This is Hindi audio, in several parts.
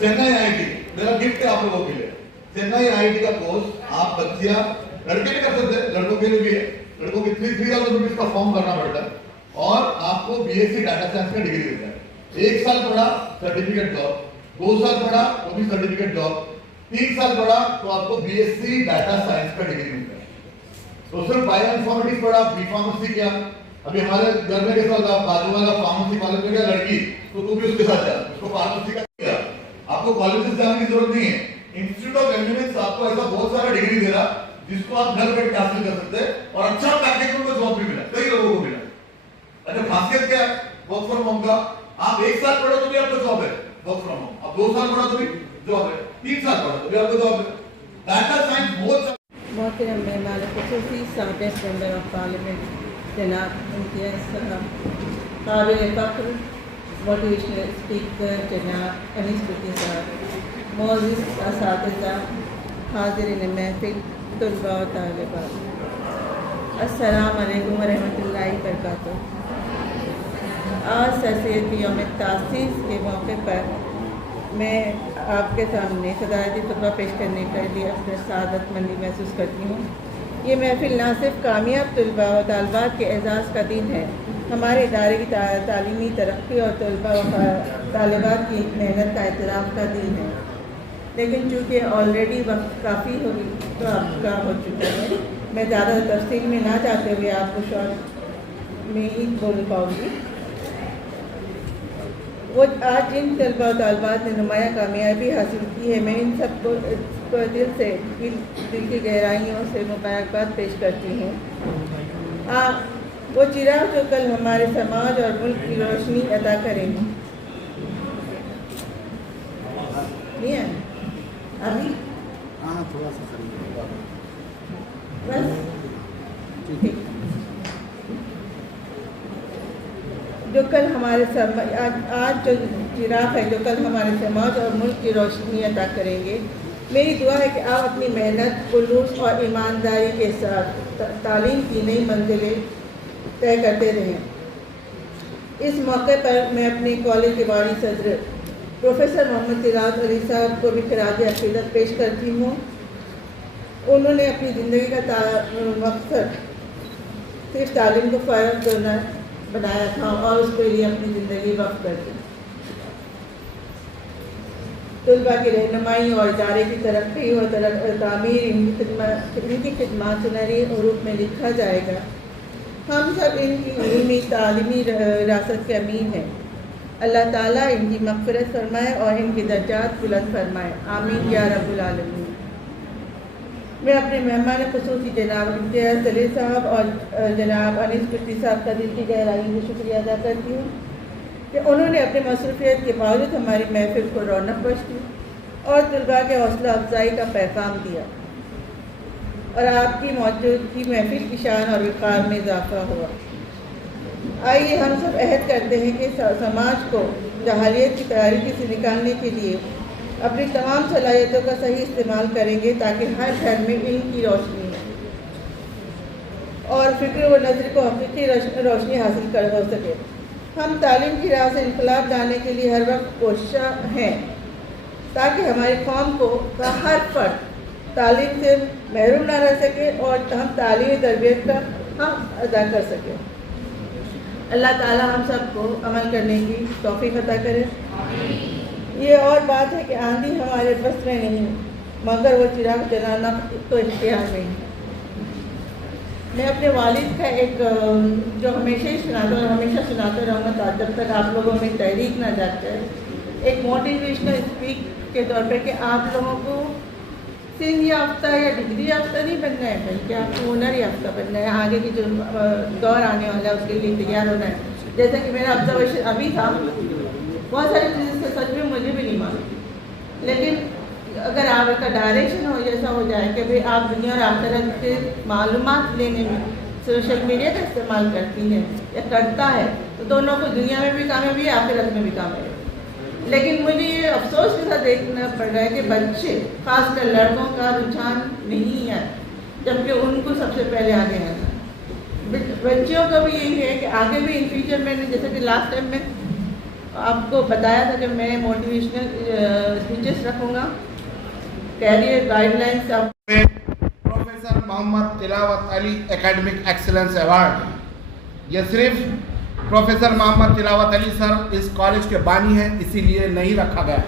चेन्नई आईआईटी मेरा गिफ्ट है आप लोगों के लिए। चेन्नई आईआईटी का कोर्स आप बच्चियां लड़के भी कर सकते हैं, लड़कों के लिए भी है। लड़कों की 3,000 रुपीज का फॉर्म भरना पड़ता है और आपको बीएससी डाटा साइंस का डिग्री देता है। 1 साल पढ़ा सर्टिफिकेट जॉब, 2 साल पढ़ा तो भी सर्टिफिकेट जॉब, 3 साल पढ़ा तो आपको बीएससी डाटा साइंस का डिग्री मिलता है। तो सिर्फ बायो इन्फॉर्मेटिक्स पढ़ा, बी फार्मेसी किया। अभी हमारे घर में कैसा होगा, बाजू वाला फार्मेसी वाले को क्या लड़की, तो तू भी उसके साथ जा, उसको फार्मेसी का किया। आपको कॉलेज से जाने की जरूरत नहीं है। इंस्टीट्यूट ऑफ एमिनेंस आपको ऐसा बहुत सारा डिग्री दे रहा जिसको आप घर बैठ के हासिल कर सकते हैं और अच्छा पैकेज में जॉब भी मिला, कई लोगों को मिला। अच्छा खासियत क्या है वर्क फ्रॉम होम का? आप 1 साल पढ़ो तो भी आपका जॉब है वर्क फ्रॉम होम, आप 2 साल पढ़ो तो भी जॉब है, 3 साल पढ़ो तो भी आपका जॉब है। डाटा साइंस बहुत मोहतरम मेहमान ख़ुसूसी साबिक़ मेंबर ऑफ पार्लियामेंट जनाब इम्तियाज़ साहब, काबिल फ़ख्र मोटिवेशनल स्पीकर जनाब अनीस कुटी साहब, मौजूद असातिज़ा, हाज़िरीन महफ़िल, तलबा व तालिबात, अस्सलामु अलैकुम व रहमतुल्लाहि व बरकातुहू। आज सर यौम तासीस के मौके पर मैं आपके सामने सदारती खुतबा पेश करने के लिए अपनी सादतमंदी महसूस करती हूँ। ये महफिल ना सिर्फ कामयाब तलबा व तालिबात के एजाज़ का दिन है, हमारे इदारे की तालीमी तरक्की और तलबा व तालिबात की मेहनत का एतराफ़ का दिन है। लेकिन चूँकि ऑलरेडी वक्त काफ़ी हो तो आपका हो चुका है, मैं ज़्यादा तफसील में ना जाते हुए आपको शॉर्ट में ही बोल पाऊँगी। वो आज जिन तलबा और तालिबात ने नुमाया कामयाबी हासिल की है, मैं इन सबको दिल की गहराइयों से मुबारकबाद पेश करती हूँ। वो चिराग जो कल हमारे समाज और मुल्क की रोशनी अदा करेंगे। नहीं है अभी? हाँ थोड़ा सा बस ठीक। जो कल हमारे आज जो चिराग है जो कल हमारे समाज और मुल्क की रोशनी अदा करेंगे। मेरी दुआ है कि आप अपनी मेहनत, खुलूस और ईमानदारी के साथ तालीम की नई मंजिलें तय करते रहें। इस मौके पर मैं अपने कॉलेज के वाली सदर प्रोफेसर मोहम्मद तिलावत अली साहब को भी खिराज अक़ीदत पेश करती हूँ। उन्होंने अपनी ज़िंदगी का मकसद सिर्फ तालीम को फ़र्ज देना बनाया था और उसके लिए अपनी ज़िंदगी वक़्फ कर दी। तलबा की रहनुमाई और इदारे की तरक्की और तामीर इनकी खिदमत सुनहरी रूप में लिखा जाएगा। हम सब इनकी इल्मी तालीमी विरासत के अमीन हैं। अल्लाह ताला इनकी मग़फ़िरत फरमाए और इनकी दर्जात बुलंद फरमाए, आमीन या रब्बुल आलमीन। मैं अपने मेहमान ख़ुसूसी जनाब इम्तियाज़ अली साहब और जनाब अनीस कुटी साहब का दिल की गहराई से शुक्रिया अदा करती हूँ कि उन्होंने अपने मसरूफियत के बावजूद हमारी महफिल को रौनक बख्श दी और तलबा के हौसला अफजाई का पैगाम दिया और आपकी मौजूदगी महफिल की शान और विक़ार में इजाफा हुआ। आइए हम सब अहद करते हैं कि समाज को जहालियत की तारीकी से निकालने के लिए अपनी तमाम सलाहियतों का सही इस्तेमाल करेंगे ताकि हर घर में इल्म की रोशनी और फ़िक्र व नज़र को हकीकी रोशनी हासिल कर हो सके। हम तालीम की राह से इनकलाब लाने के लिए हर वक्त कोशिश हैं ताकि हमारी कौम को का हर फर्द तालीम से महरूम ना रह सके और हम तालीमी तरबियत का हम अदा कर सकें। अल्लाह ताला हम सबको अमल करने की तौफीक अता करे। ये और बात है कि आंधी हमारे बस में नहीं, मगर वो चिराग जलाना तो इख्तियार में है। मैं अपने वालिद का एक जो हमेशा ही सुनाता और हमेशा सुनाते रहूँगा जब तक आप लोगों में तहरीक ना जाता है, एक मोटिवेशनल स्पीच के तौर पे कि आप लोगों को सिंध याफ्ता या डिग्री याफ्ता नहीं बनना है, बल्कि आपको हुनर याफ्ता बनना है। आगे की जो दौर आने वाला है उसके लिए तैयार होना है। जैसा कि मेरा ऑब्जर्वेशन अभी था, बहुत सारी चीज़ें से सच में मुझे भी नहीं मालूम, लेकिन अगर आपका डायरेक्शन हो जैसा हो जाए कि भाई आप दुनिया और आखिरत के मालूमात लेने में सोशल मीडिया का इस्तेमाल करती हैं या करता है, तो दोनों को दुनिया में भी कामयाबी है, आखिरत में भी कामयाबी। लेकिन मुझे ये अफसोस के साथ देखना पड़ रहा है कि बच्चे, खासकर लड़कों का रुझान नहीं है, जबकि उनको सबसे पहले आगे आना। बच्चियों का भी यही है कि आगे भी इन फ्यूचर मैंने जैसे कि लास्ट टाइम में आपको बताया था कि मैं मोटिवेशनल स्पीचेस रखूँगा, कैरियर गाइडलाइंस आप प्रोफेसर मोहम्मद तिलावत अली एकेडमिक एक्सीलेंस अवार्ड। ये सिर्फ प्रोफेसर मोहम्मद तिलावत अली सर इस कॉलेज के बानी हैं इसीलिए नहीं रखा गया,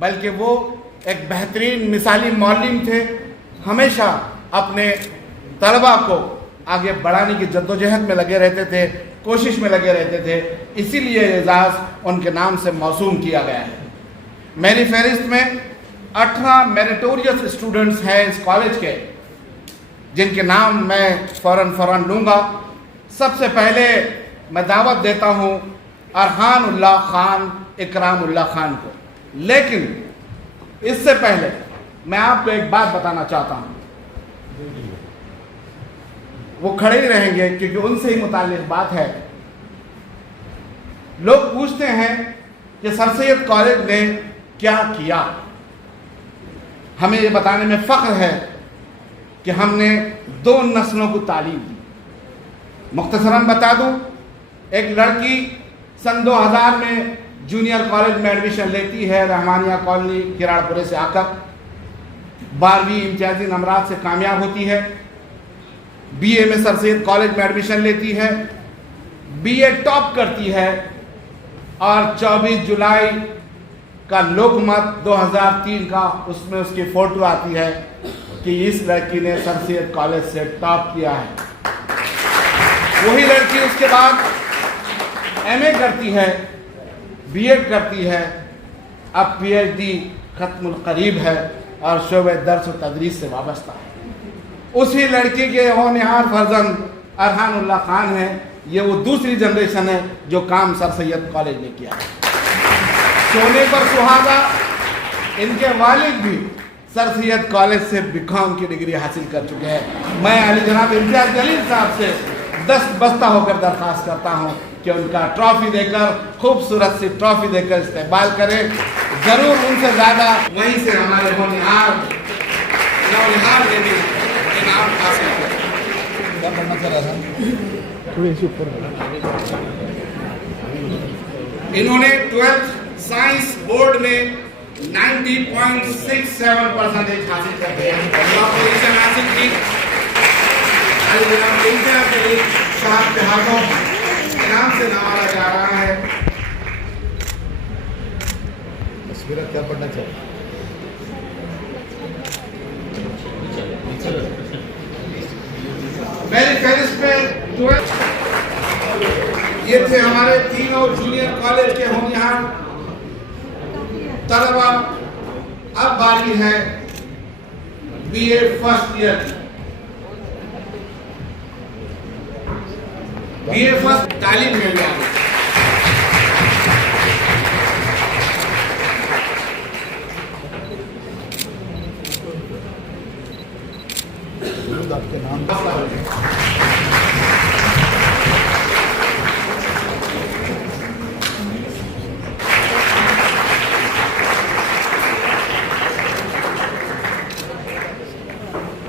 बल्कि वो एक बेहतरीन मिसाली मौलिम थे, हमेशा अपने तलबा को आगे बढ़ाने की जद्दोजहद में लगे रहते थे, कोशिश में लगे रहते थे, इसीलिए एजाज़ उनके नाम से मौसूम किया गया है। मेरी फहरिस्त में 18 मेरिटोरियस स्टूडेंट्स हैं इस कॉलेज के, जिनके नाम मैं फ़ौरन लूँगा। सबसे पहले मैं दावत देता हूँ अरहान उल्लाह खान, इकराम उल्लाह खान को, लेकिन इससे पहले मैं आपको एक बात बताना चाहता हूँ। वो खड़े ही रहेंगे क्योंकि उनसे ही मुताल्लिक़ बात है। लोग पूछते हैं कि सर सैयद कॉलेज ने क्या किया। हमें ये बताने में फ़ख्र है कि हमने 2 नस्लों को तालीम दी। मुख्तसरन बता दूं, एक लड़की सन 2000 में जूनियर कॉलेज में एडमिशन लेती है रहमानिया कॉलोनी किराड़पुरे से आकर, 12वीं इम्तियाजी नंबरात से कामयाब होती है, बीए में सर सैयद कॉलेज में एडमिशन लेती है, बीए टॉप करती है और 24 जुलाई का लोकमत 2003 का उसमें उसकी फ़ोटो आती है कि इस लड़की ने सर सैयद कॉलेज से टॉप किया है। वही लड़की उसके बाद एमए करती है, बीएड करती है, अब पीएचडी खत्मुल करीब है और शोबे दर्स व तदरीस से वाबस्ता है। उसी लड़की के होनहार फर्जंद अरहान उल्लाह खान है। ये वो दूसरी जनरेशन है जो काम सर सैयद कॉलेज ने किया है। सोने पर सुहागा, इनके वालिद भी सर सैयद कॉलेज से बीकॉम की डिग्री हासिल कर चुके हैं। मैं अली जनाब इम्तियाज जलील साहब से दस्तबस्ता होकर दरख्वास्त करता हूँ कि उनका ट्रॉफी देकर, खूबसूरत सी ट्रॉफी देकर इस्तेमाल करें। ज़रूर उनसे ज़्यादा वहीं से हमारे होनहार ने भी इनाम हासिल करें। क्या पढ़ना चाह रहा था? इन्होंने 12th साइंस बोर्ड में 90.67% हासिल करके पोजीशन हासिल की। साहब के हाथों इनाम से नवाजा जा रहा है। तस्वीर क्या पढ़ना चाह रहा? मेरी फहरिस्त में 12th ये थे हमारे तीनों जूनियर कॉलेज के होनहार तलबा। अब बारी है बीए फर्स्ट ईयर की। बीए फर्स्ट तालीम मिल जाएगी। आपके नाम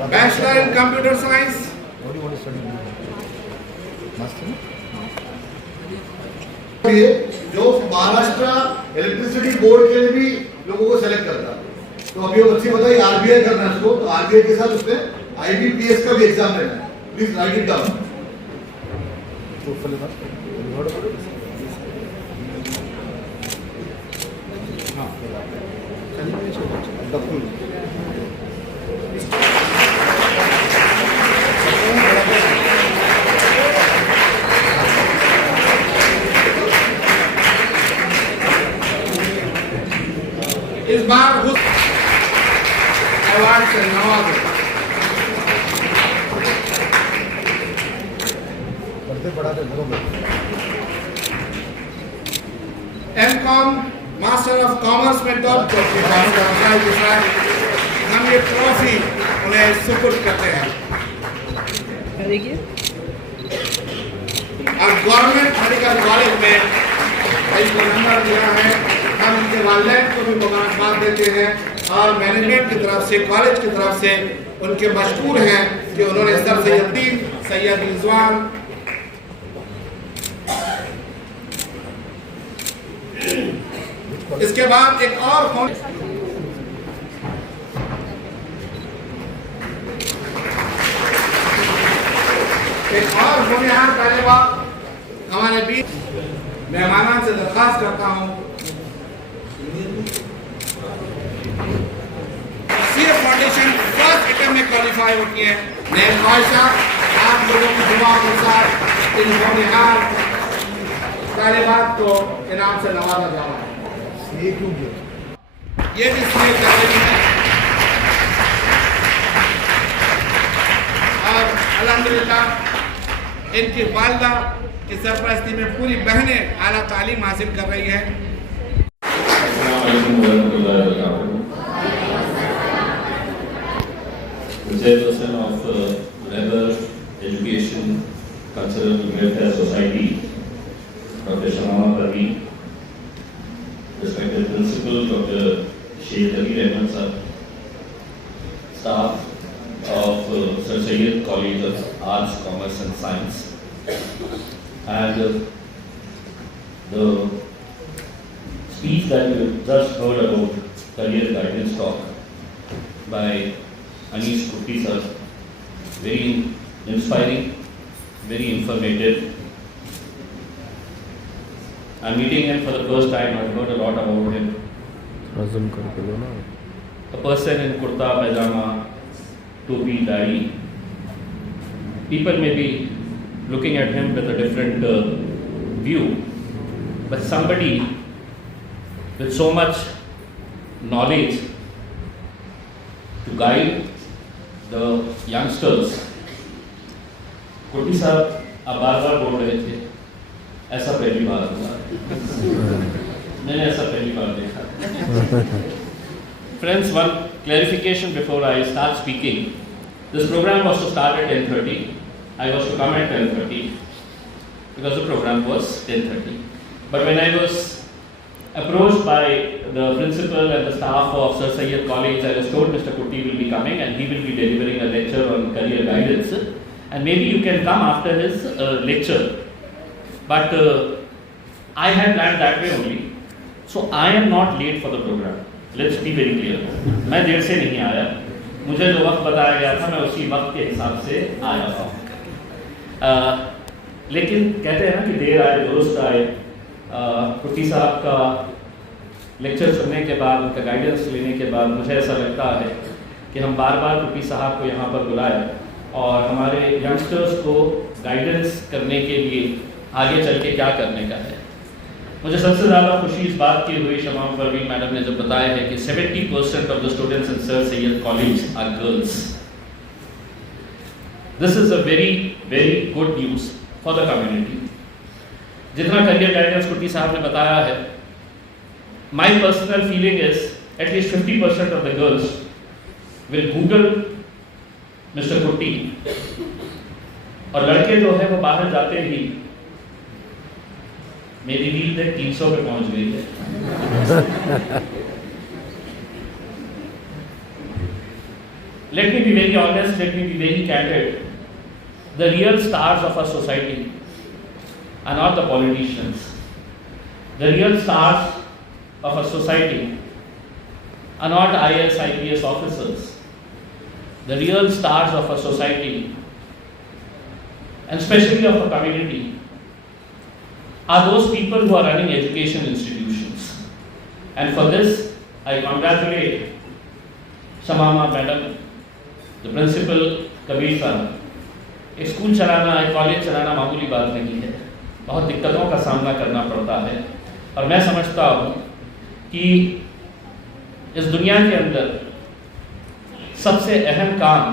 बैचलर इन कंप्यूटर साइंस। ये जो महाराष्ट्र इलेक्ट्रिसिटी बोर्ड के लिए भी लोगों को सेलेक्ट करता है। तो अभी वो बच्ची बताइए आरबीआई करना है उसको, तो आरबीआई के साथ उसने आईबीपीएस का भी एग्जाम लेना है। Please right it down. इस बार उस अवार्ड से नवाजे एमकॉम मास्टर ऑफ कॉमर्स में टॉप करते हैं। हम ये ट्रॉफी उन्हें सुपुर्द करते हैं। और गवर्नमेंट मेडिकल कॉलेज में इनको नंबर दिया है। हम इनके वालिदैन को भी मुबारकबाद देते हैं और मैनेजमेंट की तरफ से, कॉलेज की तरफ से उनके मशकूर हैं कि उन्होंने सर सैयद सैयद रिजवान इसके बाद एक और होनहार तालिबा हमारे बीच मेहमानान से दरख्वास्त करता हूँ सीएफ फाउंडेशन फर्स्ट अटेम्प्ट में क्वालिफाई होती है। मैं ख्वाहिशा आप लोगों की दुआ के साथ इन होनहार तालिबात को इनाम से नवाजा जा रहा है। ये भी इसलिए कर रही है और अल्हम्दुलिल्लाह इनकी वालदा की सरपरस्ती में पूरी बहनें आला तालीम हासिल कर रही हैं। The chairperson of Weber Education Cultural Welfare Society, Dr. Shamama Parveen, respected principal Dr. Sheikh Ali Rahman sir, staff of Sir Syed College of Arts, Commerce and Science, and the speech that you just heard about career guidance talk by Anish Kutti sir, very inspiring, very informative. I'm meeting him for the first time. I've heard a lot about him. A person in kurta, pajama, topi, dai. People may be looking at him with a different view, but somebody with so much knowledge to guide the youngsters. कुट्टी साहब आप बार बार बोल रहे थे, ऐसा पहली बार हुआ, मैंने ऐसा पहली बार देखा। Friends, one clarification before I start speaking. This program was to start at 10:30. I was to come at 10:30 because the program was 10:30. But when I was approached by the principal and the staff of Sir Syed College, I was told Mr. Kutti will be coming and he will be delivering a lecture on career guidance. And maybe you can come after his lecture. But I had planned that way only. So I am not late for the program. Let's be very clear. मैं देर से नहीं आया, मुझे जो वक्त बताया गया था मैं उसी वक्त के हिसाब से आया था। लेकिन कहते हैं ना कि देर आए दुरुस्त आए। कुट्टी साहब का लेक्चर सुनने के बाद, उनका गाइडेंस लेने के बाद मुझे ऐसा लगता है कि हम बार बार कुट्टी साहब को यहाँ पर बुलाएं और हमारे यंगस्टर्स को गाइडेंस करने के लिए आगे चल के क्या करने का है। मुझे सबसे ज़्यादा खुशी इस बात की हुई, शमामा परवीन मैडम ने जब बताया है कि 70% of the students in sir Syed college are girls. This is a very very good news for the community. जितना करियर गाइडेंस कुट्टी साहब ने बताया है, my personal feeling is at least 50% of the girls will Google mister Kutty, और लड़के जो है वो बाहर जाते ही मेरी रील तक 300 पे पहुंच गई है। Let me be very honest, let me be very candid. The real stars of our society are not the politicians. The real stars of our society are not IAS, IPS officers. The real stars of our society, and especially of our community, are those people who are running education institutions. And for this, I congratulate Shamama Madam, the principal, Kabir sir. एक स्कूल चलाना, एक कॉलेज चलाना मामूली बात नहीं है, बहुत दिक्कतों का सामना करना पड़ता है। और मैं समझता हूँ कि इस दुनिया के अंदर सबसे अहम काम,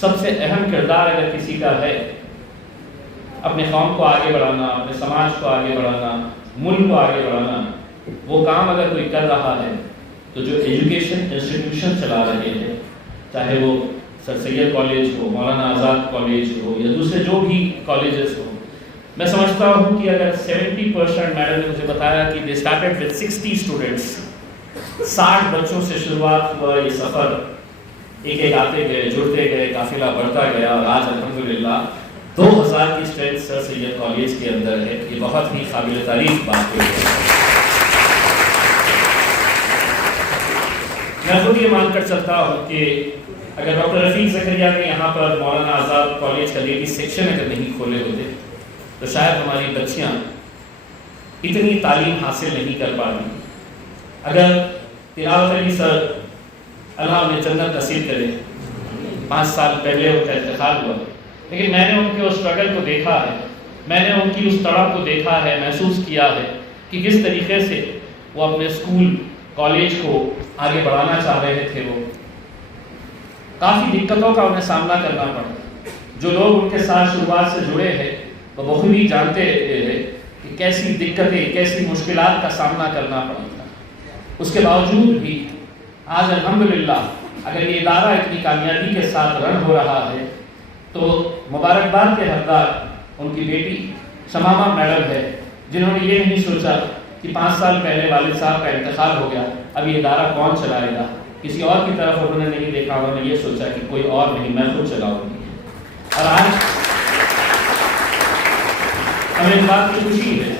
सबसे अहम किरदार अगर किसी का है, अपने कौम को आगे बढ़ाना, अपने समाज को आगे बढ़ाना, मुल्क को आगे बढ़ाना, वो काम अगर कोई कर रहा है तो जो एजुकेशन इंस्टीट्यूशन चला रहे हैं, चाहे वो सर सैयद कॉलेज हो, मौलाना आज़ाद कॉलेज हो या दूसरे जो भी कॉलेजेस हो, मैं समझता हूँ कि अगर 70%, मैडम ने मुझे बताया कि दे स्टार्टेड विद 60 स्टूडेंट्स, 60 बच्चों से शुरुआत हुआ ये सफ़र, एक एक आते गए, जुड़ते गए, काफिला बढ़ता गया और आज अल्हम्दुलिल्लाह 2000 की स्ट्रेंथ सर सैयद कॉलेज के अंदर है। ये बहुत ही काबिल तारीफ बात है। मैं खुद ये मानकर चलता हूँ कि अगर डॉक्टर रफीक ज़करिया ने यहाँ पर मौलाना आज़ाद कॉलेज का लेडीज सेक्शन अगर नहीं खोले होते तो शायद हमारी बच्चियाँ इतनी तालीम हासिल नहीं कर पाती। अगर तिलावत अली सर अल्लाह उन्हें जन्नत नसीब करे 5 साल पहले उनका इंतकाल हुआ, लेकिन मैंने उनके उस स्ट्रगल को देखा है, मैंने उनकी उस तड़प को देखा है, महसूस किया है कि किस तरीके से वो अपने स्कूल कॉलेज को आगे बढ़ाना चाह रहे थे। वो काफ़ी दिक्कतों का उन्हें सामना करना पड़ा। जो लोग उनके साथ शुरुआत से जुड़े हैं वो बखूबी जानते हैं कि कैसी दिक्कतें, कैसी मुश्किलात का सामना करना पड़ा था। उसके बावजूद भी आज अल्हम्दुलिल्लाह अगर ये इदारा इतनी कामयाबी के साथ रन हो रहा है तो मुबारकबाद के हकदार उनकी बेटी शमामा मैडम है, जिन्होंने ये नहीं सोचा कि 5 साल पहले वालिद साहब का इंतकाल हो गया, अब ये इदारा कौन चलाएगा। किसी और की तरफ उन्होंने नहीं देखा, उन्होंने ये सोचा कि कोई और नहीं, मैं खुद चलाऊंगी। और आज हमें इस बात की खुशी है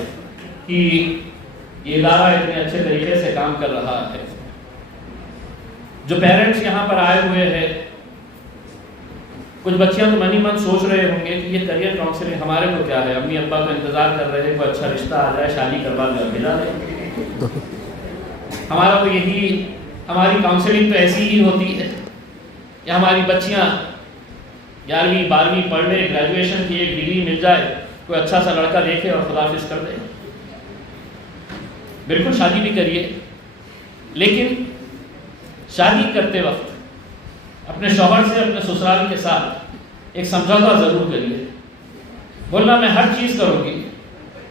कि ये इदारा इतने अच्छे तरीके से काम कर रहा है। जो पेरेंट्स यहाँ पर आए हुए हैं, कुछ बच्चियां तो मन ही मन सोच रहे होंगे कि ये करियर काउंसलिंग हमारे को क्या है, अम्मी अब्बा तो इंतजार कर रहे हैं कोई अच्छा रिश्ता आ जाए, शादी करवा भेजा दे। हमारा तो यही, हमारी काउंसलिंग तो ऐसी ही होती है कि हमारी बच्चियां 11वीं 12वीं पढ़ ले, ग्रेजुएशन की एक डिग्री मिल जाए, कोई अच्छा सा लड़का देखे और खुदाफिज कर दे। बिल्कुल शादी भी करिए, लेकिन शादी करते वक्त अपने शौहर से, अपने ससुराल के साथ एक समझौता ज़रूर करिए। बोलना मैं हर चीज़ करूँगी,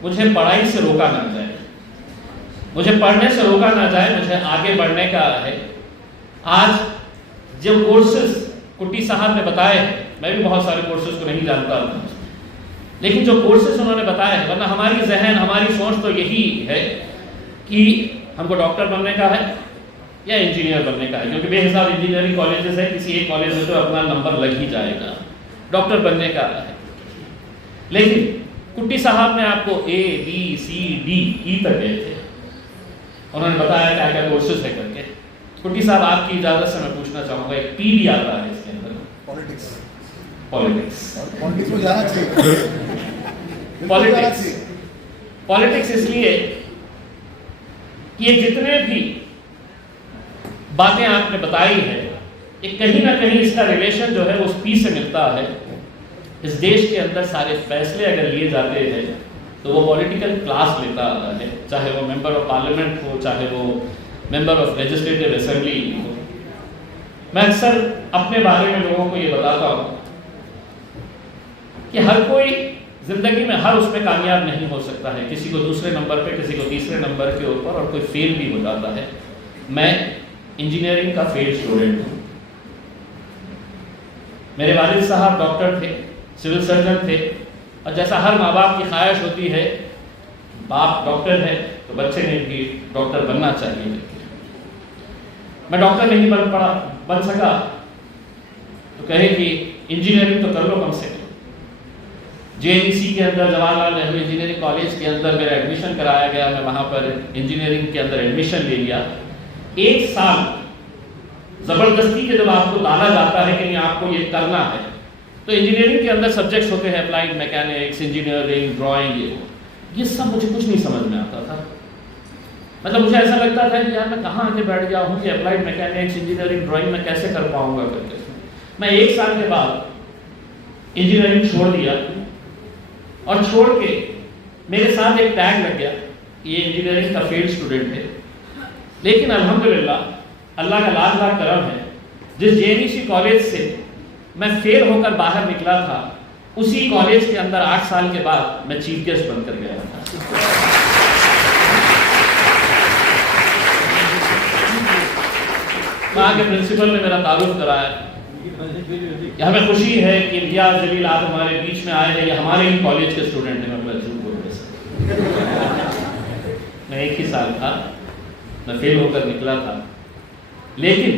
मुझे पढ़ाई से रोका ना जाए, मुझे पढ़ने से रोका ना जाए, मुझे आगे बढ़ने का है। आज जो कोर्सेज कुट्टी साहब ने बताए हैं, मैं भी बहुत सारे कोर्सेज को नहीं जानता हूँ, लेकिन जो कोर्सेज उन्होंने बताए हैं, वरना हमारी जहन, हमारी सोच तो यही है कि हमको डॉक्टर बनने का है या इंजीनियर बनने का है, क्योंकि बेहिसाब इंजीनियरिंग कॉलेजेस है, किसी एक कॉलेज में तो अपना नंबर लग ही जाएगा। डॉक्टर बनने का है, लेकिन कुट्टी साहब ने आपको A, B, C, D, E तक गए थे, उन्होंने बताया क्या क्या कोर्सेज है करके। कुट्टी साहब आपकी इजाज़त से मैं पूछना चाहूँगा, एक P भी आता है इसके अंदर, पॉलिटिक्स। पॉलिटिक्स में जाना चाहिए। पॉलिटिक्स इसलिए कि ये जितने भी बातें आपने बताई है, ये कहीं ना कहीं इसका रिलेशन जो है उस पी से मिलता है। इस देश के अंदर सारे फैसले अगर लिए जाते हैं तो वो पॉलिटिकल क्लास लेता है, चाहे वो मेंबर ऑफ पार्लियामेंट हो, चाहे वो मेंबर ऑफ लेजिस्लेटिव असेंबली हो। मैं अक्सर अपने बारे में लोगों को ये बताता हूँ कि हर कोई जिंदगी में हर उसमें कामयाब नहीं हो सकता है, किसी को दूसरे नंबर पे, किसी को तीसरे नंबर के ऊपर, और कोई फेल भी हो जाता है। मैं इंजीनियरिंग का फेल स्टूडेंट हूँ। मेरे वालिद साहब डॉक्टर थे, सिविल सर्जन थे, और जैसा हर माँ बाप की ख्वाहिश होती है, बाप डॉक्टर है तो बच्चे ने भी डॉक्टर बनना चाहिए। मैं डॉक्टर नहीं बन सका तो कहे कि इंजीनियरिंग तो कर लो कम से कम। JNEC के अंदर, जवाहरलाल नेहरू इंजीनियरिंग कॉलेज के अंदर मेरा एडमिशन कराया गया, मैं वहाँ पर इंजीनियरिंग के अंदर एडमिशन ले लिया। 1 साल ज़बरदस्ती के जब आपको डाला जाता है कि नहीं आपको ये करना है, तो इंजीनियरिंग के अंदर सब्जेक्ट्स होते हैं अप्लाइड मैकेनिक्स, इंजीनियरिंग, ड्राइंग, ये सब मुझे कुछ नहीं समझ में आता था। मतलब मुझे ऐसा लगता था कि यार मैं कहाँ आके बैठ गया हूँ कि अप्लाइड मैकेनिक्स, इंजीनियरिंग, ड्राइंग मैं कैसे कर पाऊँगा करके। मैं 1 साल के बाद इंजीनियरिंग छोड़ दिया, और छोड़ के मेरे साथ एक टैग लग गया, ये इंजीनियरिंग का फेल स्टूडेंट है। लेकिन अल्हम्दुलिल्लाह अल्लाह का लाख लाख करम है, जिस JNEC कॉलेज से मैं फेल होकर बाहर निकला था, उसी कॉलेज के अंदर 8 साल के बाद मैं चीफ गेस्ट बनकर गया था। वहाँ के प्रिंसिपल ने मेरा तारुफ कराया। हमें खुशी है कि रियाज जलील आप हमारे बीच में आए हैं, ये हमारे ही कॉलेज के स्टूडेंट हैं। मैं झूठ बोल मैं 1 ही साल था, मैं फेल होकर निकला था, लेकिन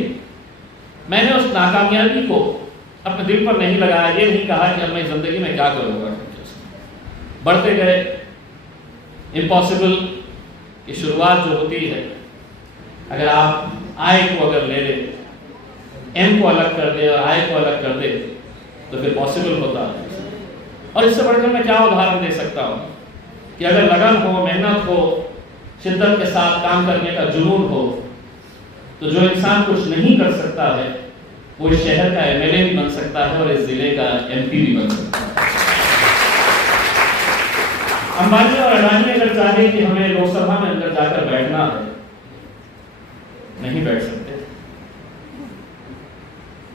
मैंने उस नाकामयाबी को अपने दिल पर नहीं लगाया। ये नहीं कहा कि अब मैं ज़िंदगी में क्या करूँगा। बढ़ते गए। इम्पॉसिबल की शुरुआत जो होती है, अगर आप आय को अगर ले ले, एम को अलग कर दे और आय को अलग कर दे तो फिर पॉसिबल होता है। और इससे बढ़कर मैं क्या उदाहरण दे सकता हूँ कि अगर लगन हो, मेहनत हो, शिद्दत के साथ काम करने का जुनून हो, तो जो इंसान कुछ नहीं कर सकता है वो इस शहर का एमएलए भी बन सकता है और इस जिले का एमपी भी बन सकता है। अंबानी और अडानी अगर चाहे कि हमें लोकसभा में अंदर जाकर बैठना है, नहीं बैठ सकते,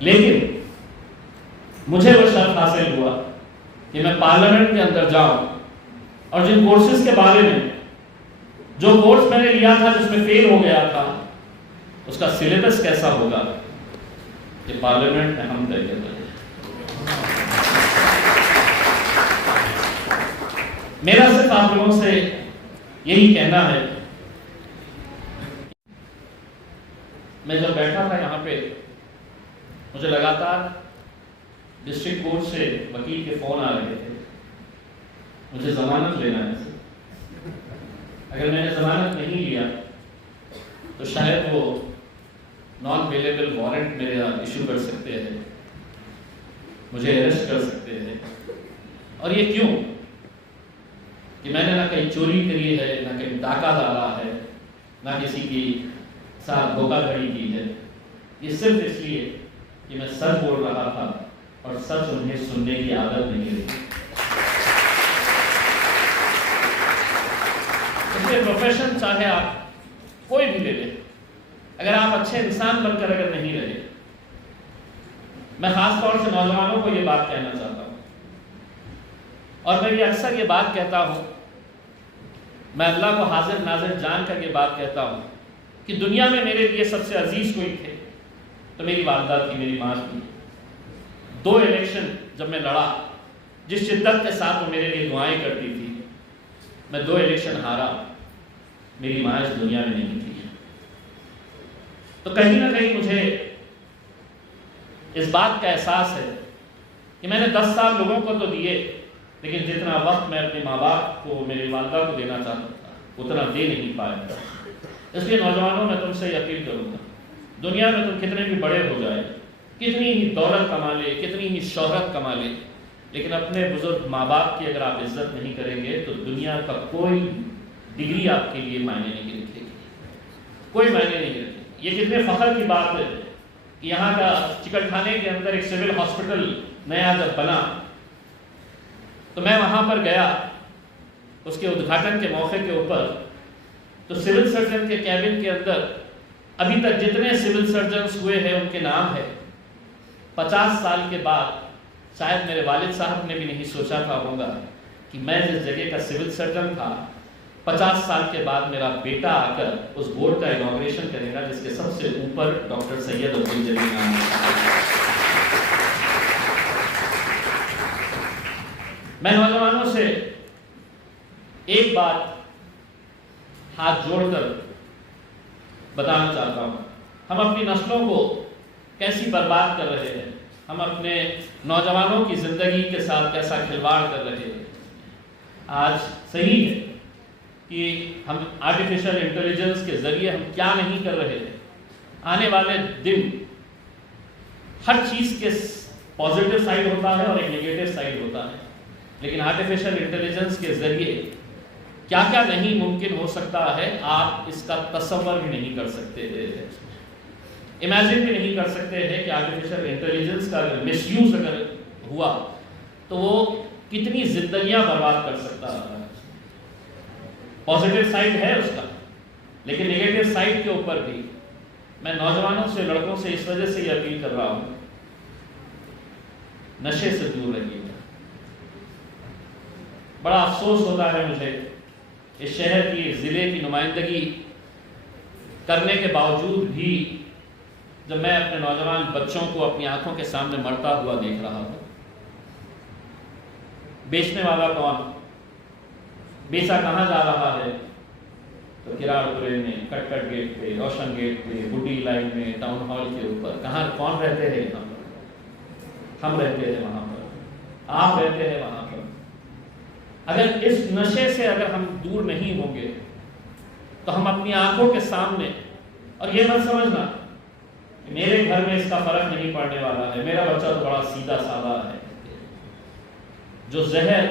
लेकिन मुझे वो शर्त हासिल हुआ कि मैं पार्लियामेंट के अंदर जाऊं और जिन कोर्सेज के बारे में, जो कोर्स मैंने लिया था जिसमें फेल हो गया था, उसका सिलेबस कैसा होगा ये पार्लियामेंट में हम तय करेंगे। मेरा सिर्फ आप लोगों से यही कहना है, मैं जब बैठा था यहाँ पे मुझे लगातार डिस्ट्रिक्ट कोर्ट से वकील के फोन आ रहे थे, मुझे जमानत लेना है। अगर मैंने जमानत नहीं लिया तो शायद वो नॉन अवेलेबल वारंट मेरे इशू कर सकते हैं, मुझे अरेस्ट कर सकते हैं। और ये क्यों कि मैंने ना कहीं चोरी करी है, ना कहीं डाका डाला है, ना किसी की साथ धोखाधड़ी की है। ये सिर्फ इसलिए कि मैं सच बोल रहा था और सच उन्हें सुनने की आदत नहीं रही। इसलिए प्रोफेशन चाहे आप कोई भी ले लें, अगर आप अच्छे इंसान बनकर अगर नहीं रहे, मैं खास तौर से नौजवानों को ये बात कहना चाहता हूँ और मैं ये अक्सर ये बात कहता हूँ, मैं अल्लाह को हाजिर नाजिर जान कर ये बात कहता हूँ कि दुनिया में मेरे लिए सबसे अजीज कोई थे तो मेरी वालदा थी, मेरी माँ थी। 2 इलेक्शन जब मैं लड़ा, जिस शिद्दत के साथ वो मेरे लिए दुआएं करती थी, मैं 2 इलेक्शन हारा, मेरी माँ इस दुनिया में नहीं थी। तो कहीं ना कहीं मुझे इस बात का एहसास है कि मैंने 10 साल लोगों को तो दिए, लेकिन जितना वक्त मैं अपने माँ बाप को, मेरी वालदा को देना चाहता था उतना दे नहीं पाया। इसलिए नौजवानों में तुमसे अपील करूँगा, दुनिया में तुम कितने भी बड़े हो जाए, कितनी ही दौलत कमा ले, कितनी ही शोहरत कमा ले, लेकिन अपने बुजुर्ग माँ बाप की अगर आप इज्जत नहीं करेंगे तो दुनिया का कोई डिग्री आपके लिए मायने नहीं रखेगी, कोई मायने नहीं रखेगी। ये कितने फख्र की बात है कि यहाँ का चिकलठाने के अंदर एक सिविल हॉस्पिटल नया जब बना तो मैं वहाँ पर गया उसके उद्घाटन के मौके के ऊपर, तो सिविल सर्जन के कैबिन के अंदर अभी तक जितने सिविल सर्जन्स हुए हैं उनके नाम है। 50 साल के बाद शायद मेरे वालिद साहब ने भी नहीं सोचा था होगा कि मैं जिस जगह का सिविल सर्जन था, 50 साल के बाद मेरा बेटा आकर उस बोर्ड का इनॉग्रेशन करेगा जिसके सबसे ऊपर डॉक्टर सैयद अब्दुल जलील नाम है। मैं नौजवानों से एक बात हाथ जोड़कर बताना चाहता हूँ, हम अपनी नस्लों को कैसी बर्बाद कर रहे हैं, हम अपने नौजवानों की ज़िंदगी के साथ कैसा खिलवाड़ कर रहे हैं। आज सही है कि हम आर्टिफिशियल इंटेलिजेंस के ज़रिए हम क्या नहीं कर रहे हैं। आने वाले दिन हर चीज़ के पॉजिटिव साइड होता है और एक नेगेटिव साइड होता है, लेकिन आर्टिफिशियल इंटेलिजेंस के ज़रिए क्या क्या नहीं मुमकिन हो सकता है, आप इसका तसव्वुर भी नहीं कर सकते, इमेजिन भी नहीं कर सकते हैं कि आर्टिफिशियल इंटेलिजेंस का अगर मिसयूज अगर हुआ तो वो कितनी जिंदगियां बर्बाद कर सकता है। पॉजिटिव साइड है उसका, लेकिन नेगेटिव साइड के ऊपर भी मैं नौजवानों से, लड़कों से इस वजह से ये अपील कर रहा हूं, नशे से दूर रहिएगा। बड़ा अफसोस होता है मुझे इस शहर की, इस जिले की नुमाइंदगी करने के बावजूद भी जब मैं अपने नौजवान बच्चों को अपनी आंखों के सामने मरता हुआ देख रहा हूं। बेचने वाला कौन, बेचा कहां जा रहा है, तो किराड़पुरे में, कटकट गेट पे, रोशन गेट पे, बुड्डी लाइन में, टाउन हॉल के ऊपर, कहाँ कौन रहते हैं यहाँ पर? हम रहते हैं वहां पर, आप रहते हैं वहां पर। अगर इस नशे से अगर हम दूर नहीं होंगे तो हम अपनी आंखों के सामने और ये मत समझना कि मेरे घर में इसका फर्क नहीं पड़ने वाला है, मेरा बच्चा तो बड़ा सीधा साधा है। जो जहर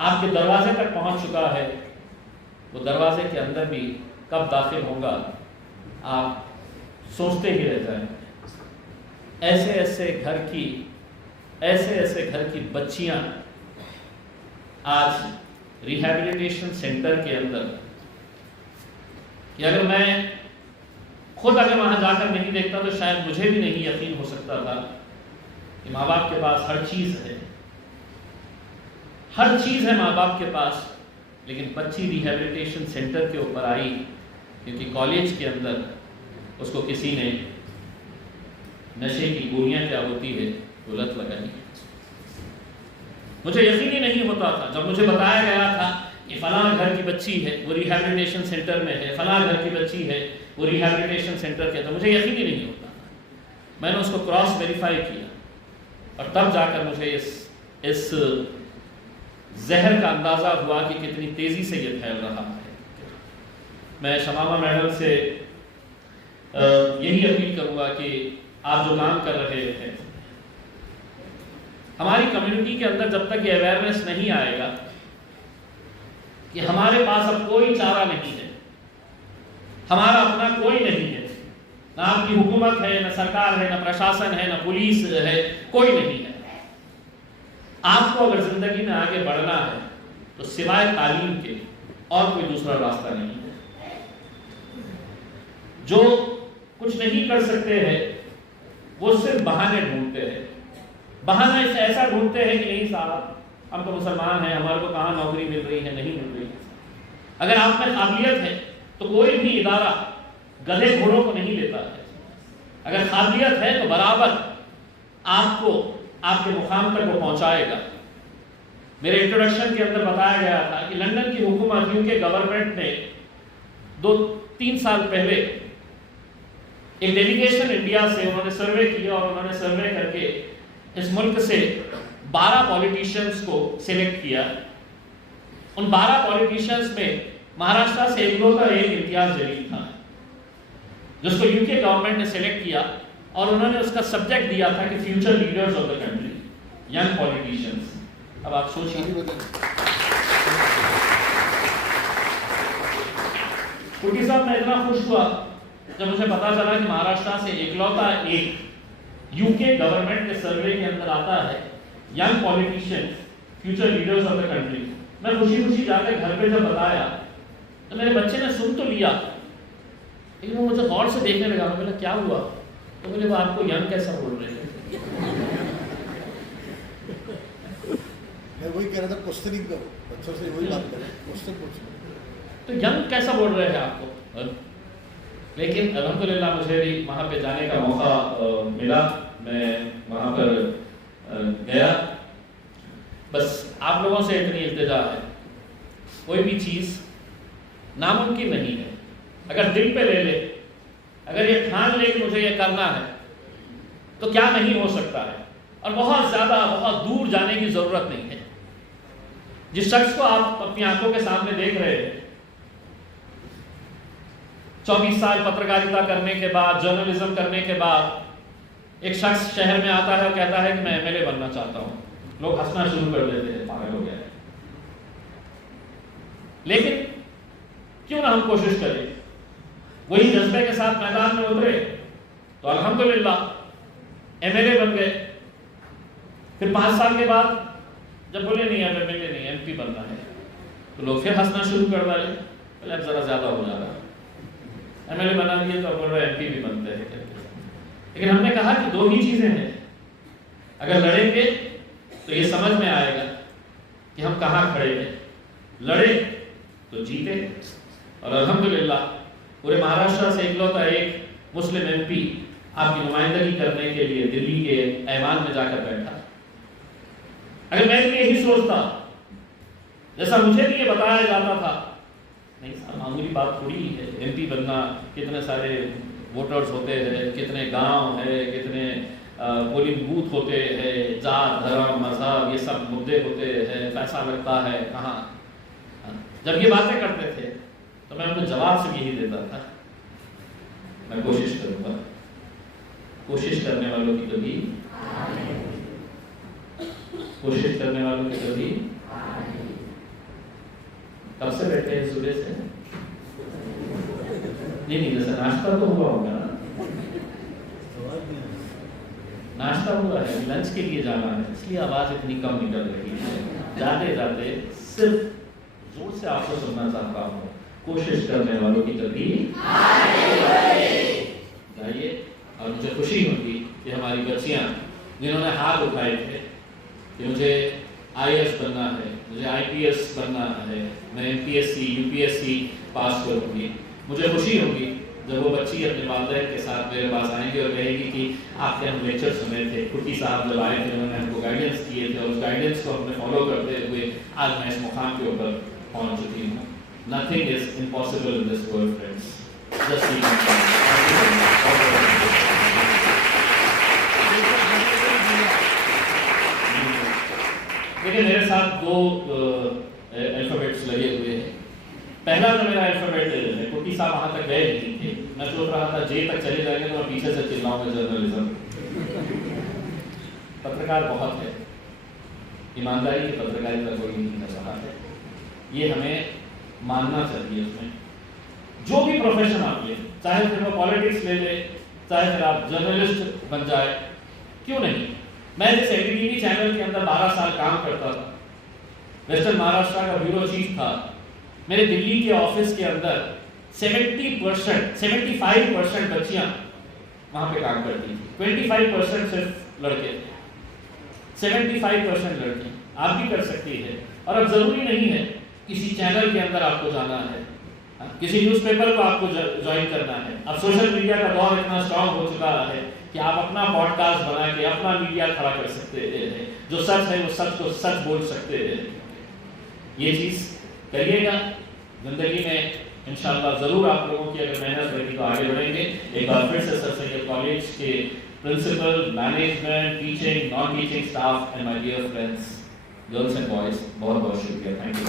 आपके दरवाजे तक पहुंच चुका है, वो दरवाजे के अंदर भी कब दाखिल होगा आप सोचते ही रह जाएंगे। ऐसे ऐसे घर की बच्चियां आज रिहैबिलिटेशन सेंटर के अंदर, कि अगर मैं खुद अगर वहां जाकर नहीं देखता तो शायद मुझे भी नहीं यकीन हो सकता था कि माँ बाप के पास हर चीज है, हर चीज है माँ बाप के पास, लेकिन बच्ची रिहैबिलिटेशन सेंटर के ऊपर आई क्योंकि कॉलेज के अंदर उसको किसी ने नशे की गोलियां क्या होती है वो लत लगाई। मुझे यकीन ही नहीं होता था जब मुझे बताया गया था कि फलां घर की बच्ची है वो रिहैबिलिटेशन सेंटर में है, फलां घर की बच्ची है वो रिहैबिलिटेशन सेंटर के, तो मुझे यकीन ही नहीं होता था। मैंने उसको क्रॉस वेरीफाई किया और तब जाकर मुझे इस जहर का अंदाजा हुआ कि कितनी तेजी से ये फैल रहा है। मैं शमामा मैडम से यही अपील करूंगा कि आप जो काम कर रहे हैं, हमारी कम्युनिटी के अंदर जब तक ये अवेयरनेस नहीं आएगा कि हमारे पास अब कोई चारा नहीं है, हमारा अपना कोई नहीं है, ना आपकी हुकूमत है, ना सरकार है, ना प्रशासन है, ना पुलिस है, कोई नहीं है। आपको अगर जिंदगी में आगे बढ़ना है तो सिवाय तालीम के और कोई दूसरा रास्ता नहीं है। जो कुछ नहीं कर सकते हैं वो सिर्फ बहाने ढूंढते हैं, बहाना ऐसा ढूंढते हैं कि नहीं साहब हम तो मुसलमान हैं, हमारे को कहाँ नौकरी मिल रही है, नहीं मिल रही है। अगर आप में काबिलियत है तो कोई भी इदारा गधे घोड़ों को नहीं लेता है। अगर काबिलियत है तो बराबर आपको आपके मुकाम तक वो पहुंचाएगा। मेरे इंट्रोडक्शन के अंदर बताया गया था कि लंदन की हुकूमत, यूके गवर्नमेंट ने 2-3 साल पहले एक डेलीगेशन इंडिया से उन्होंने सर्वे किया और उन्होंने सर्वे करके इस मुल्क से 12 पॉलिटिशियंस को सिलेक्ट किया। उन 12 पॉलिटिशियंस में महाराष्ट्र से एक इम्तियाज जलील था, जिसको यूके गवर्नमेंट ने सिलेक्ट किया और उन्होंने उसका सब्जेक्ट दिया था कि future leaders of the country, young politicians. अब आप सोचिए, कुटी साहब मैं इतना खुश हुआ जब मुझे पता चला कि महाराष्ट्र से इकलौता एक यूके गवर्नमेंट के सर्वे के अंदर आता है young politicians, future leaders of the country. मैं खुशी खुशी जाकर घर पे जब बताया तो मेरे बच्चे ने सुन तो लिया, लेकिन वो मुझे गौर से देखने लगा। मैं बोला क्या हुआ? तो बोले वो आपको यंग कैसा बोल रहे हैं? मैं वही कह रहा था, क्वेश्चनिंग करो, बच्चों से वही बात करें, क्वेश्चन पूछो। तो यंग कैसा बोल रहे हैं आपको? लेकिन अल्हम्दुलिल्लाह मुझे भी वहाँ पे जाने का मौका मिला, मैं वहाँ पर गया। बस आप लोगों से इतनी इल्तिजा है, कोई भी चीज़ नामुमकिन नहीं है। अगर दिल पे ले ले, अगर ये ठान ले कि मुझे ये करना है, तो क्या नहीं हो सकता है। और बहुत ज़्यादा बहुत दूर जाने की ज़रूरत नहीं है। जिस शख्स को आप अपनी आंखों के सामने देख रहे हैं, 24 साल पत्रकारिता करने के बाद, जर्नलिज्म करने के बाद एक शख्स शहर में आता है और कहता है कि मैं एमएलए बनना चाहता हूँ, लोग हंसना शुरू कर देते हैं, पागल हो गया है। लेकिन क्यों ना हम कोशिश करें, वही जज्बे के साथ मैदान में उतरे तो अल्हम्दुलिल्लाह एमएलए बन गए। फिर 5 साल के बाद जब बोले नहीं अब एमएलए नहीं एमपी बनना है, तो लोग फिर हंसना शुरू कर डाले, पहले अब जरा ज्यादा हो जा रहा, एमएलए बना दिए तो बोल रहे एमपी भी बनते हैं। लेकिन हमने कहा कि दो ही चीजें हैं, अगर लड़ेंगे तो ये समझ में आएगा कि हम कहाँ खड़े हैं, लड़े तो जीते। और अल्हम्दुलिल्लाह पूरे महाराष्ट्र से इकलौता एक मुस्लिम एमपी आपकी नुमाइंदगी करने के लिए दिल्ली के ऐवान में जाकर बैठा। अगर मैं भी यही सोचता, जैसा मुझे भी ये बताया जाता था, नहीं साहब मामूली बात थोड़ी है एमपी बनना, कितने सारे वोटर्स होते हैं, कितने गांव है, कितने पोलिंग बूथ होते हैं, जात धर्म मजहब ये सब मुद्दे होते हैं, पैसा लगता है कहाँ। जब ये बातें करते थे तो मैं उनको जवाब से यही देता था मैं कोशिश करूंगा। कोशिश करने वालों की कभी, कोशिश करने वालों की कभी। कब से बैठे हैं? सुबह से? नहीं, जैसे नाश्ता तो हुआ होगा ना? नाश्ता हुआ है, लंच के लिए जाना है, इसलिए आवाज इतनी कम निकल रही है। जाते जाते सिर्फ जोर से आपको सुनना चाहता हूँ, कोशिश करने वालों की कभी जाइए। और मुझे खुशी होगी कि हमारी बच्चियाँ जिन्होंने हाथ उठाए थे कि मुझे IAS बनना है, मुझे IPS बनना है, मैं MPSC UPSC पास करूँगी, मुझे खुशी होगी जब वो बच्ची अपने वालिदैन के साथ मेरे पास आएंगी और कहेगी कि आपके हम लेक्चर सुने थे, कुट्टी साहब जब आए थे उन्होंने हमको गाइडेंस किए थे और उस गाइडेंस को हमने फॉलो करते हुए आज मैं इस मुकाम के ऊपर पहुंच चुकी हूँ। Nothing is impossible in this world, friends. Just देखिए, मेरे साथ दो अल्फाबेट्स लगे हुए हैं। पहला जो मेरा अल्फाबेट है, कुट्टी साहब वहां तक गए नहीं थे, मैं सोच रहा था J तक चले जाएंगे तो मैं पीछे से चिल्लाऊंगा जर्नलिज्म। पत्रकार बहुत है, ईमानदारी की पत्रकारिता कोई नहीं कर रहा है, ये हमें मानना चाहिए। उसमें जो भी प्रोफेशन आप ले, चाहे फिर वो पॉलिटिक्स ले ले, चाहे फिर आप जर्नलिस्ट बन जाए, क्यों नहीं। मैं जिस NDTV चैनल के अंदर 12 साल काम करता था, वेस्टर्न महाराष्ट्र का ब्यूरो चीफ था, मेरे दिल्ली के ऑफिस के अंदर 75% बच्चियां वहां पे काम करती थी, 25% सिर्फ लड़के थे, 75% लड़की। आप भी कर सकती है। और अब जरूरी नहीं है किसी चैनल के अंदर आपको जाना है, किसी न्यूज़पेपर को आपको ज्वाइन करना है। अब सोशल मीडिया का दौर इतना स्ट्रांग हो चुका है कि आप अपना पॉडकास्ट बना के अपना मीडिया खड़ा कर सकते हैं, जो सच है वो सच को सच बोल सकते हैं। ये चीज करिएगा जिंदगी में, इंशाल्लाह जरूर आप लोगों की अगर मेहनत रहेगी तो आगे बढ़ेंगे। एक बार फिर से सर सैयद कॉलेज के principal, management, teaching, non teaching staff and my dear friends, girls and boys, बहुत बहुत शुक्रिया। Thank you.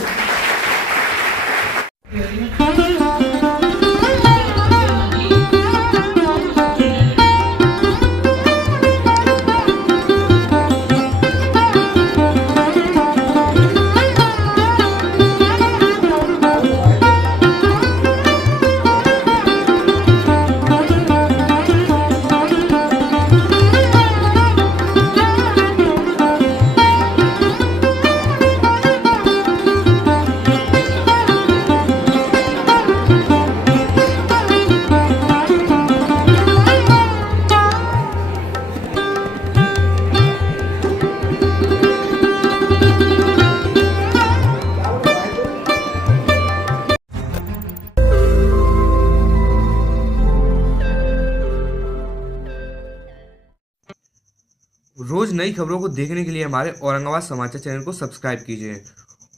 रोज़ नई खबरों को देखने के लिए हमारे औरंगाबाद समाचार चैनल को सब्सक्राइब कीजिए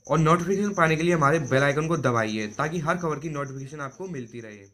और नोटिफिकेशन पाने के लिए हमारे बेल आइकन को दबाइए ताकि हर खबर की नोटिफिकेशन आपको मिलती रहे।